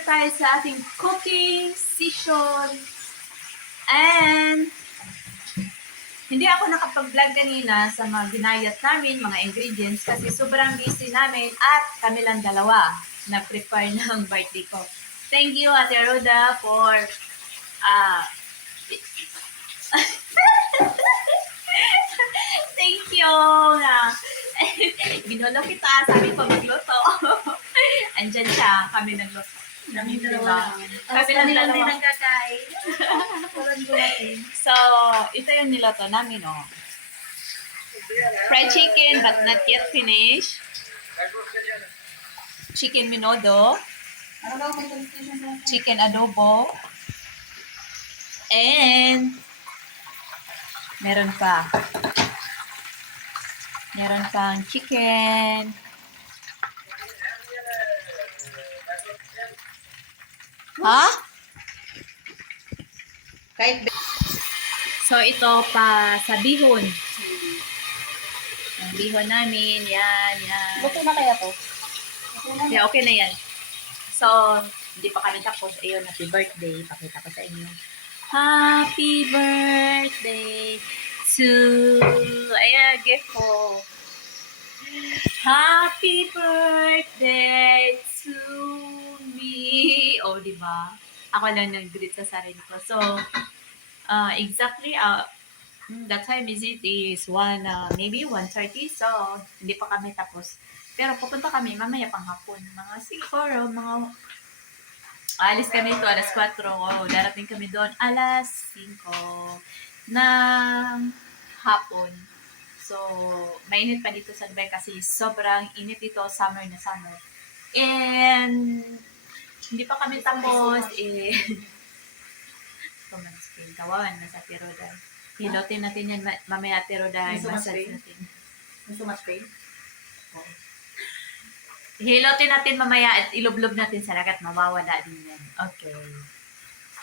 na tayo sa ating cooking session. And hindi ako nakapag-vlog kanina sa mga ginayat namin, mga ingredients, kasi sobrang busy namin at kami lang dalawa na prepare ng birthday ko. Thank you, Ate Roda, for thank you na ginulo kita, sabi ko magluto. Andyan siya, kami nagluto. Kami Diba? dalawa. Kami lang Lang din dalawa. ang kakain. Walang gulatin. So, ito yung niloto namin, oh. Fried chicken, but not yet finished. Chicken minodo. Ano daw may qualification sa Chicken adobo. And, meron pa. Meron pang chicken. Ha? kahit So, ito pa sa bihon. Ang bihon namin, yan. luto na kaya to? Yeah, okay na yan. So, hindi pa kami tapos. Ayun, happy birthday. Pakita ko sa inyo. Happy birthday to... Ayan, gift ko. Happy birthday to me. Oh, di ba? Ako lang nag-greet sa sarili ko. So, exactly, that time is maybe 1:30. So, hindi pa kami tapos. Pero pupunta kami mamaya pang hapon. Mga siguro, alis kami ito, alas 4. Oh, darating kami doon, alas 5 ng hapon. So, mainit pa dito sa Dubai kasi sobrang init dito, summer na summer. And, hindi pa kami tapos, Spain, kawawan na sa Tiroday. Hilotin natin yan mamaya Tiroday, Gusto mo massage Spain? natin. Gusto mas pain? Hilotin natin mamaya at ilublob natin sa lagat, mawawala din yan. Okay.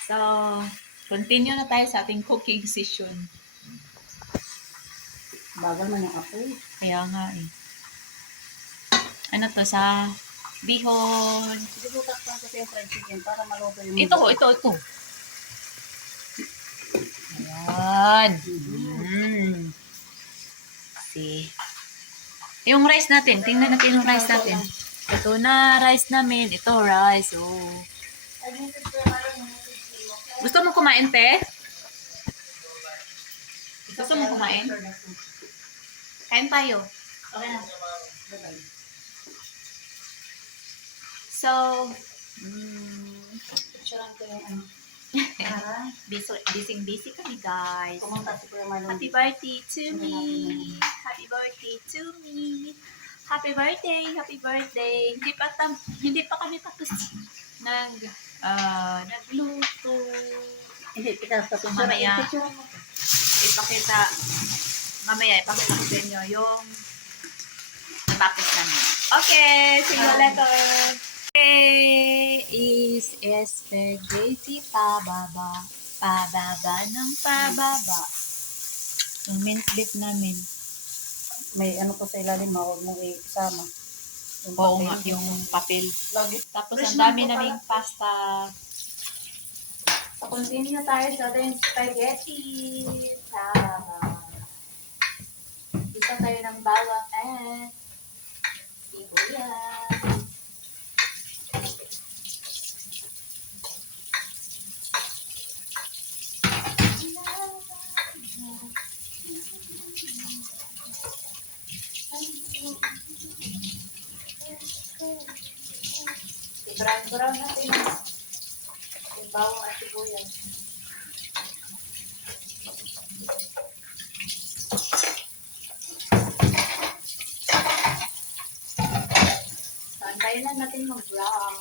So, continue na tayo sa ating cooking session. Bagal man yung apoy. Kaya nga eh. Ano to sa bihon? Sige po takpan kasi yung fried chicken para maluto yung Ito. Ayan. See. Yung rice natin, tingnan natin yung rice natin. Ito na, rice namin. Ito, rice. Oh. Gusto mo kumain, te? Gusto mo kumain? Kain tayo. Okay na. So, Picturean ko yung ano. Para busy kami, guys. pumunta si Kuya Marlon. Happy birthday to me. Happy birthday to me. Happy birthday, happy birthday. Hindi pa kami tapos nagluto. Hindi, tika sa picture. Mamaya. Picturean mo. Mamaya ipakita ko sa inyo yung natapos namin. Okay, see you later. Is spaghetti pababa ng pababa. Yung minced beef namin. May ano pa sa ilalim, huwag mong isama. Oo nga, yung papel. Lagi. Tapos Fresh ang dami man po naming pasta. So, continue na tayo sa ating spaghetti. Tama. Isa tayo ng bawang at sibuyas. I-brown natin yung bawang at sibuyas. Antayin lang natin mag-brown.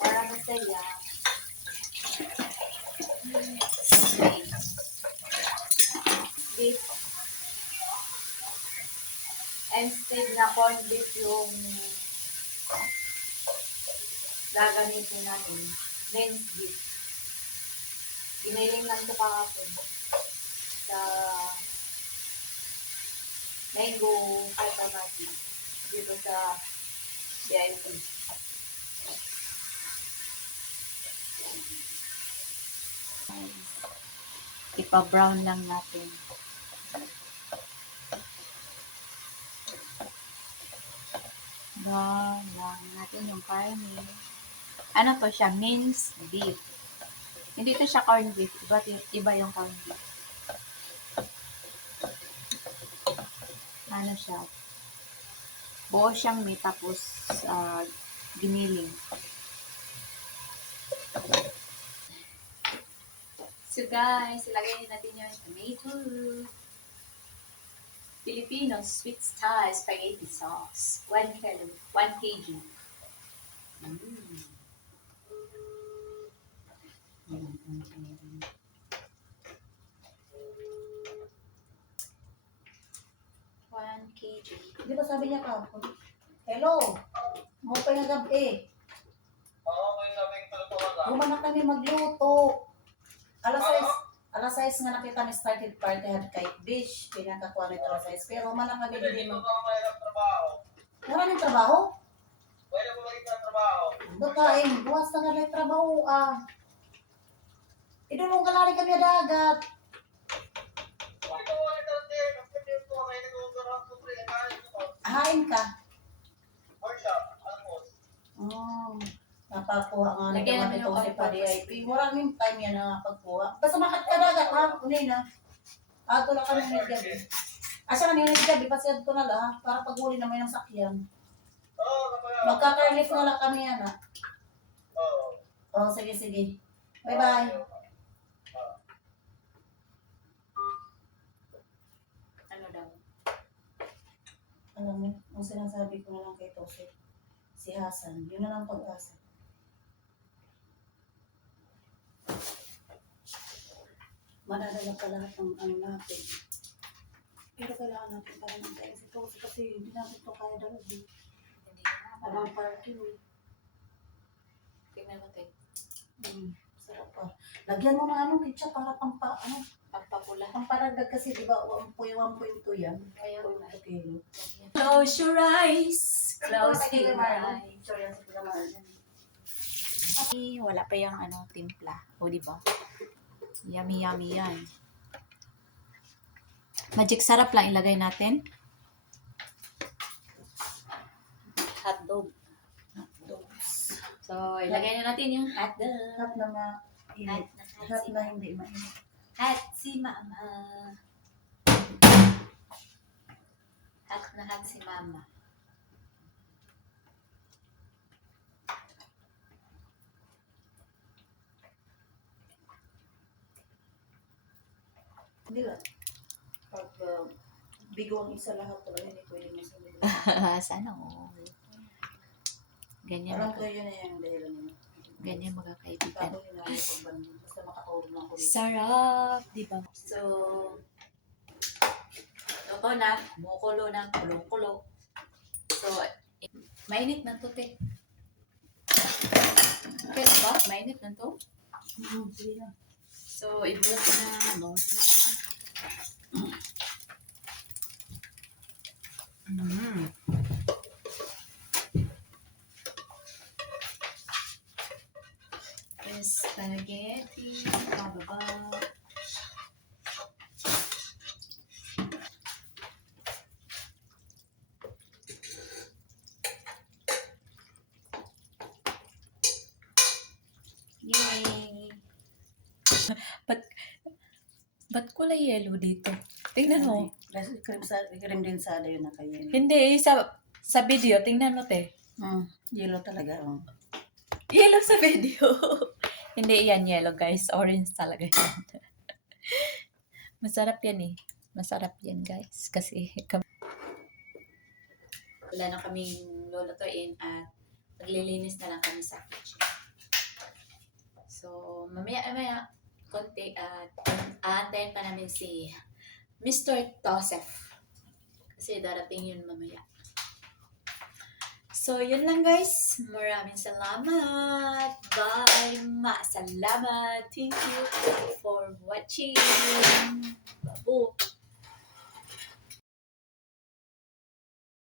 Para masaya. Beef. Instead na corned beef yung gagamitin namin. Minced beef. Giniling lang ito kahapon sa mango, peppermint, beef dito sa VIP. Ipa-brown lang natin. Brown lang natin yung karne. Ano to siya? Minced beef. Hindi to siya corned beef. Iba yung corned beef. Ano siya? Buo siyang meat tapos giniling. So guys, ilagay natin yung tomato. Filipino sweet style spaghetti sauce. 1 kg. 1 kg. Mm. 1 kg. Di ba sabi niya kahapon? Hello! Mo pa yung gabi. Guma na kami magluto. Alas 6 nga nakita ni started party had kay beach. Pinakakuha nito alas 6. Pero man na kami din mo. Maraming trabaho? Bakain, buwas na nga trabaho Idulong ka lari kami dagat. Hain ka. Napakuha nga Lagyan naman namin itong yung si all-purpose. Pa-DIP. Maraming time yan na pagkuha. Basta makat ka dagat ha, unay na. Ato lang kami ng gabi. Asa kami ng gabi, pasiyad ko na lang para paghuli na may ng sakyan. Magkakarelif na lang kami yan ha. Oh, sige, sige. Bye-bye. Ano daw? Alam mo, ang sinasabi ko na lang kay Tosik, si Hasan, yun na lang pag-asa. Madadala pa lahat ng ano natin. Pero kailangan natin para ng tayo si Tosik kasi hindi natin ito kaya dalawin. Hindi na. Parang parking eh. Tingnan natin. Sarap pa. Lagyan mo ng ano, ketchup para Pampapula. pamparagdag kasi di ba 1.2 yan. Kaya 1 kilo. Close your eyes. Close your eyes. Sorry, yan sa Pilamar. Wala pa yung timpla. O, diba? Yummy, yummy yan. Magic sarap lang ilagay natin. Hotdog. So, ilagay na natin yung hotdog. Hot na mainit. Hot na hindi mainit. Hot si mama. Hot na hot si mama. Hindi lang. Pag bigo ang isa lahat talaga hindi pwede masunod. Sana all. Ganyan, Alam ko yun na yung dahilan niya. ganyan magkakaibigan. Tapos yun na yung pagbando. Basta makatulog lang ko dito. Sarap, di ba? So, luto na, bumukulo na, kulong-kulo. So, mainit na to, te. Kaya ba? Mainit na to? Sige na. So, ibulat ko na. Bawas na. Spaghetti, pababa. Yay! Ba't kulay yellow dito? Tingnan mo. Cream din sa yun na kayo. Hindi, sa video, tingnan mo, te. Yellow talaga. Yellow sa video. Hindi yan yellow, guys. Orange talaga yan. Masarap yan eh. Masarap yan, guys. Kasi wala na kaming lulutuin at maglilinis na lang kami sa kitchen. So, mamaya-maya, konti at aantayin pa namin si Mr. Tosef. Kasi darating yun mamaya. So, yun lang guys. Maraming salamat. Bye. Salamat. Thank you for watching. Babu.